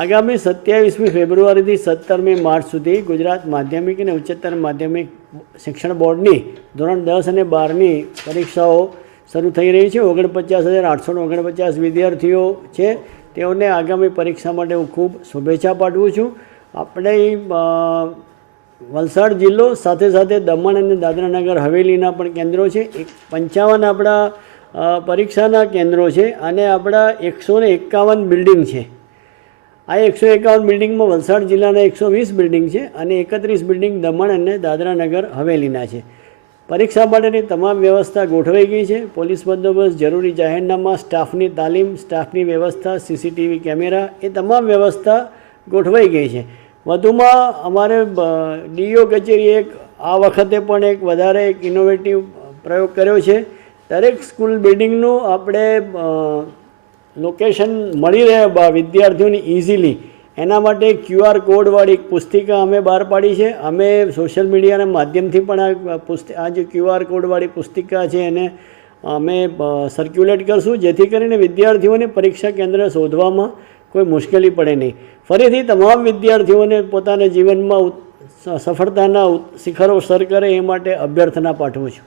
આગામી 27મી ફેબ્રુઆરીથી 17મી માર્ચ સુધી ગુજરાત માધ્યમિક અને ઉચ્ચતર માધ્યમિક શિક્ષણ બોર્ડની ધોરણ 10 અને 12ની પરીક્ષાઓ શરૂ થઈ રહી છે। 49,849 વિદ્યાર્થીઓ છે, તેઓને આગામી પરીક્ષા માટે હું ખૂબ શુભેચ્છા પાઠવું છું। આપણે વલસાડ જિલ્લો સાથે સાથે દમણ અને દાદરાનગર હવેલીના પણ કેન્દ્રો છે। 55 આપણા પરીક્ષાના કેન્દ્રો છે અને આપણા 151 બિલ્ડિંગ છે। આ 151 બિલ્ડિંગમાં વલસાડ જિલ્લાના 120 બિલ્ડિંગ છે અને 31 બિલ્ડિંગ દમણ અને દાદરાનગર હવેલીના છે। પરીક્ષા માટેની તમામ વ્યવસ્થા ગોઠવાઈ ગઈ છે। પોલીસ બંદોબસ્ત, જરૂરી જાહેરનામા, સ્ટાફની તાલીમ, સ્ટાફની વ્યવસ્થા, સીસીટીવી કેમેરા, એ તમામ વ્યવસ્થા ગોઠવાઈ ગઈ છે। વધુમાં અમારે ડીઓ કચેરીએ આ વખતે પણ એક વધારે એક ઇનોવેટિવ પ્રયોગ કર્યો છે। દરેક સ્કૂલ બિલ્ડિંગનું આપણે લોકેશન મળી રહે વિદ્યાર્થીઓને ઇઝીલી, એના માટે QR કોડવાળી પુસ્તિકા અમે બહાર પાડી છે। અમે સોશિયલ મીડિયાના માધ્યમથી પણ આ જે QR કોડવાળી પુસ્તિકા છે એને અમે સર્ક્યુલેટ કરશું, જેથી કરીને વિદ્યાર્થીઓને પરીક્ષા કેન્દ્ર શોધવામાં કોઈ મુશ્કેલી પડે નહીં। ફરીથી તમામ વિદ્યાર્થીઓને પોતાના જીવનમાં સફળતાના શિખરો સર કરે એ માટે અભ્યર્થના પાઠવું છું।